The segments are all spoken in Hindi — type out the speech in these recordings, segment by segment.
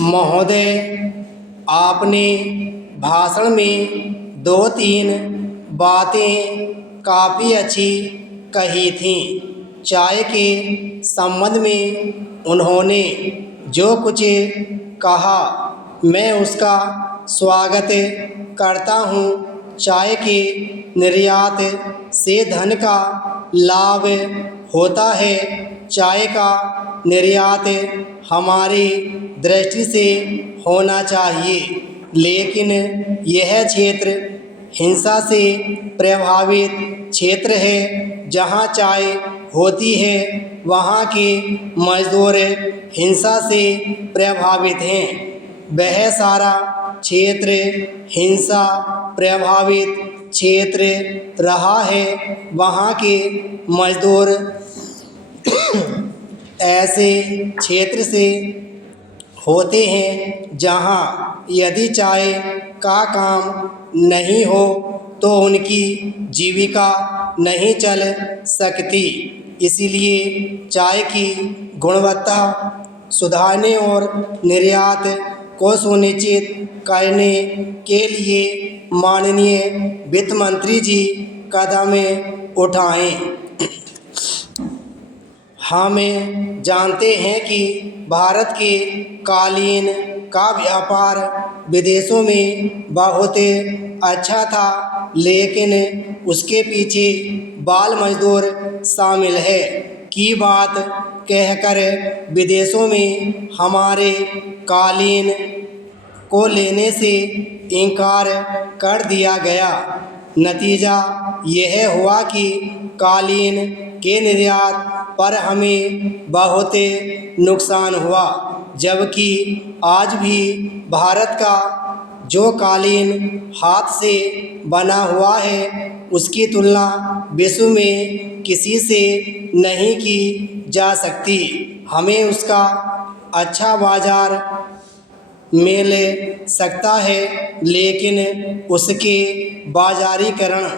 महोदय, आपने भाषण में 2-3 बातें काफ़ी अच्छी कही थीं। चाय के संबंध में उन्होंने जो कुछ कहा, मैं उसका स्वागत करता हूँ। चाय के निर्यात से धन का लाभ होता है। चाय का निर्यात हमारी दृष्टि से होना चाहिए, लेकिन यह क्षेत्र हिंसा से प्रभावित क्षेत्र है। जहाँ चाय होती है वहाँ के मजदूर हिंसा से प्रभावित हैं। वह सारा क्षेत्र हिंसा प्रभावित क्षेत्र रहा है। वहाँ के मजदूर ऐसे क्षेत्र से होते हैं जहाँ यदि चाय का काम नहीं हो तो उनकी जीविका नहीं चल सकती। इसलिए चाय की गुणवत्ता सुधारने और निर्यात को सुनिश्चित करने के लिए माननीय वित्त मंत्री जी कदम उठाएं। हम जानते हैं कि भारत के कालीन का व्यापार विदेशों में बहुत अच्छा था, लेकिन उसके पीछे बाल मजदूर शामिल है की बात कहकर विदेशों में हमारे कालीन को लेने से इनकार कर दिया गया। नतीजा यह हुआ कि कालीन के निर्यात पर हमें बहुत नुकसान हुआ, जबकि आज भी भारत का जो कालीन हाथ से बना हुआ है उसकी तुलना विश्व में किसी से नहीं की जा सकती। हमें उसका अच्छा बाजार मिल सकता है, लेकिन उसके बाजारीकरण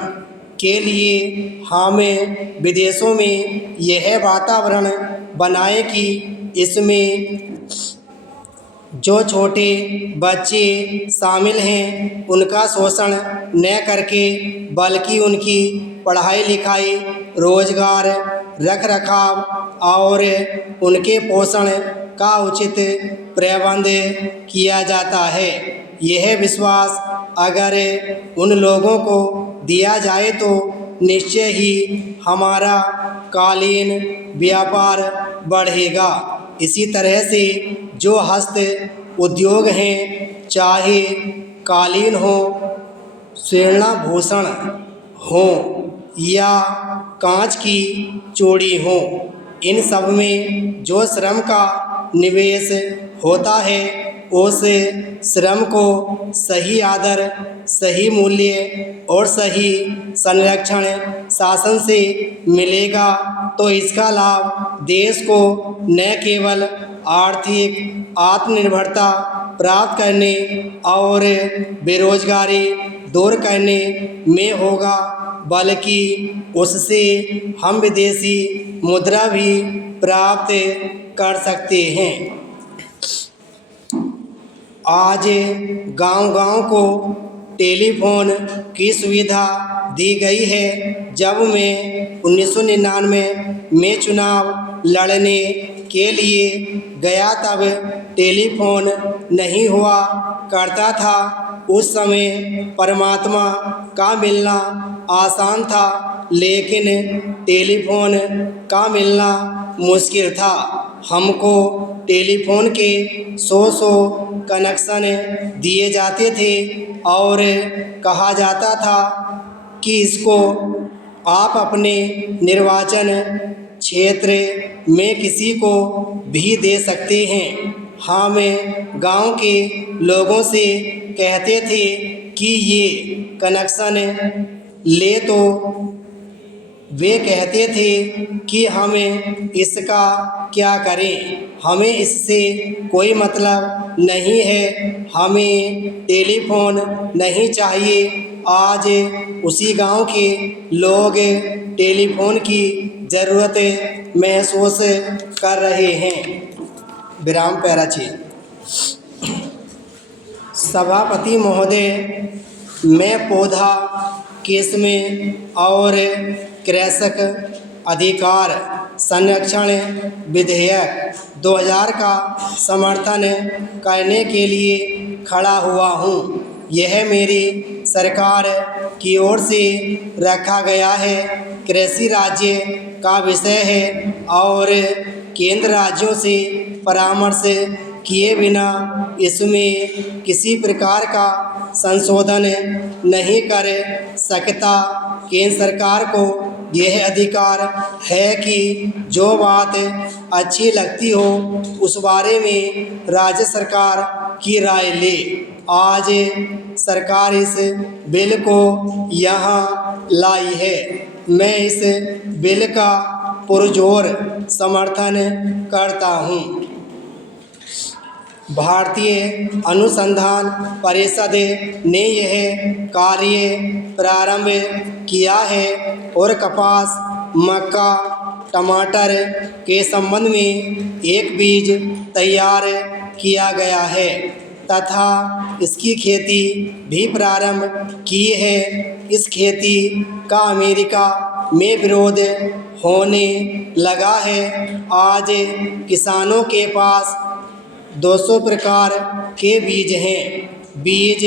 के लिए हमें विदेशों में यह वातावरण बनाए कि इसमें जो छोटे बच्चे शामिल हैं उनका शोषण न करके, बल्कि उनकी पढ़ाई लिखाई, रोजगार, रखरखाव और उनके पोषण का उचित प्रबंध किया जाता है। यह विश्वास अगर उन लोगों को दिया जाए तो निश्चय ही हमारा कालीन व्यापार बढ़ेगा। इसी तरह से जो हस्त उद्योग हैं, चाहे कालीन हो, स्वर्णाभूषण हो या कांच की चूड़ी हो, इन सब में जो श्रम का निवेश होता है उस श्रम को सही आदर, सही मूल्य और सही संरक्षण शासन से मिलेगा तो इसका लाभ देश को न केवल आर्थिक आत्मनिर्भरता प्राप्त करने और बेरोजगारी दूर करने में होगा, बल्कि उससे हम विदेशी मुद्रा भी प्राप्त कर सकते हैं। आज गांव-गांव को टेलीफोन की सुविधा दी गई है। जब मैं 1999 में चुनाव लड़ने के लिए गया तब टेलीफोन नहीं हुआ करता था। उस समय परमात्मा का मिलना आसान था, लेकिन टेलीफोन का मिलना मुश्किल था। हमको टेलीफोन के 100 कनेक्शन दिए जाते थे और कहा जाता था कि इसको आप अपने निर्वाचन क्षेत्र में किसी को भी दे सकते हैं। हम गांव के लोगों से कहते थे कि ये कनेक्शन ले, तो वे कहते थे कि हमें इसका क्या करें, हमें इससे कोई मतलब नहीं है, हमें टेलीफोन नहीं चाहिए। आज उसी गांव के लोग टेलीफोन की ज़रूरत महसूस कर रहे हैं। विराम पैरा 6। सभापति महोदय, मैं पौधा किस्म और कृषक अधिकार संरक्षण विधेयक 2000 का समर्थन करने के लिए खड़ा हुआ हूँ। यह मेरी सरकार की ओर से रखा गया है कृषि राज्य का विषय है और केंद्र राज्यों से परामर्श किए बिना इसमें किसी प्रकार का संशोधन नहीं कर सकता। केंद्र सरकार को यह अधिकार है कि जो बात अच्छी लगती हो उस बारे में राज्य सरकार की राय ले। आज सरकार इस बिल को यहाँ लाई है। मैं इस बिल का पुरजोर समर्थन करता हूँ। भारतीय अनुसंधान परिषद ने यह कार्य प्रारंभ किया है और कपास, मक्का, टमाटर के संबंध में एक बीज तैयार किया गया है तथा इसकी खेती भी प्रारंभ की है। इस खेती का अमेरिका में विरोध होने लगा है। आज किसानों के पास 200 प्रकार के बीज हैं। बीज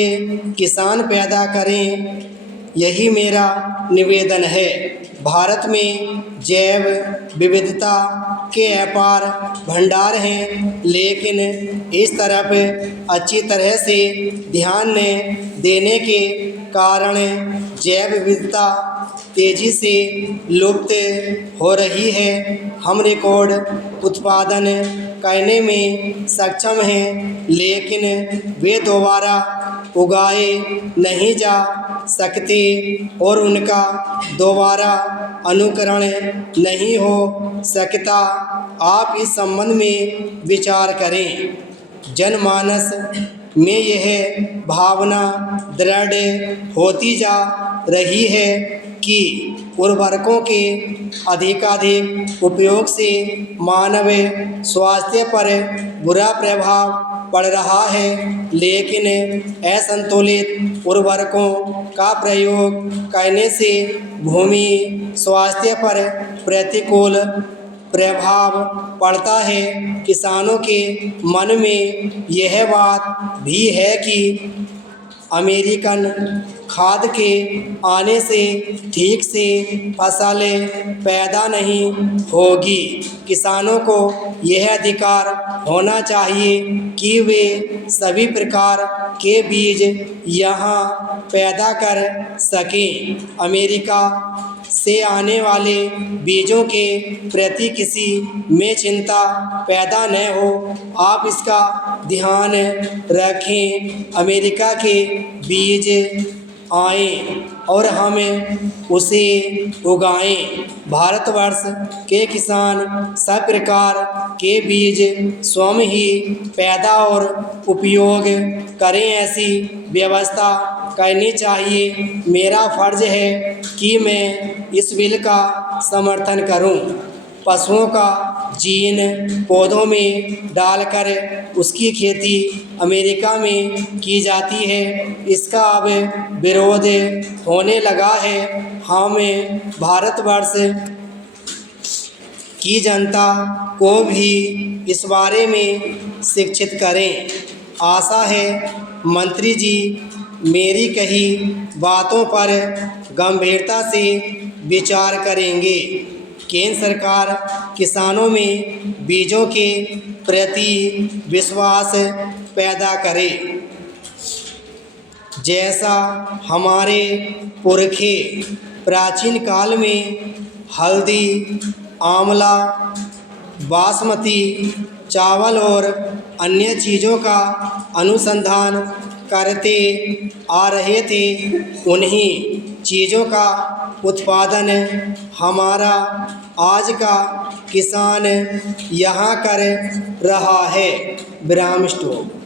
किसान पैदा करें, यही मेरा निवेदन है। भारत में जैव विविधता के अपार भंडार हैं, लेकिन इस तरफ अच्छी तरह से ध्यान न देने के कारण जैव विविधता तेजी से लुप्त हो रही है। हम रिकॉर्ड उत्पादन करने में सक्षम हैं, लेकिन वे दोबारा उगाए नहीं जा सकते और उनका दोबारा अनुकरण नहीं हो सकता। आप इस संबंध में विचार करें। जनमानस में यह भावना दृढ़ होती जा रही है कि उर्वरकों के अधिकाधिक उपयोग से मानव स्वास्थ्य पर बुरा प्रभाव पड़ रहा है, लेकिन असंतुलित उर्वरकों का प्रयोग करने से भूमि स्वास्थ्य पर प्रतिकूल प्रभाव पड़ता है। किसानों के मन में यह बात भी है कि अमेरिकन खाद के आने से ठीक से फसल पैदा नहीं होगी। किसानों को यह अधिकार होना चाहिए कि वे सभी प्रकार के बीज यहाँ पैदा कर सकें। अमेरिका से आने वाले बीजों के प्रति किसी में चिंता पैदा न हो, आप इसका ध्यान रखें। अमेरिका के बीज आएं और हम उसे उगाएं। भारतवर्ष के किसान सब प्रकार के बीज स्वयं ही पैदा और उपयोग करें, ऐसी व्यवस्था करनी चाहिए। मेरा फर्ज है कि मैं इस बिल का समर्थन करूं। पशुओं का जीन पौधों में डालकर उसकी खेती अमेरिका में की जाती है। इसका अब विरोध होने लगा है। हम भारतवर्ष की जनता को भी इस बारे में शिक्षित करें। आशा है मंत्री जी मेरी कही बातों पर गंभीरता से विचार करेंगे। केंद्र सरकार किसानों में बीजों के प्रति विश्वास पैदा करे। जैसा हमारे पुरखे प्राचीन काल में हल्दी, आंवला, बासमती चावल और अन्य चीज़ों का अनुसंधान करते आ रहे थे, उन्हीं चीज़ों का उत्पादन हमारा आज का किसान यहाँ कर रहा है। विराम स्टॉप।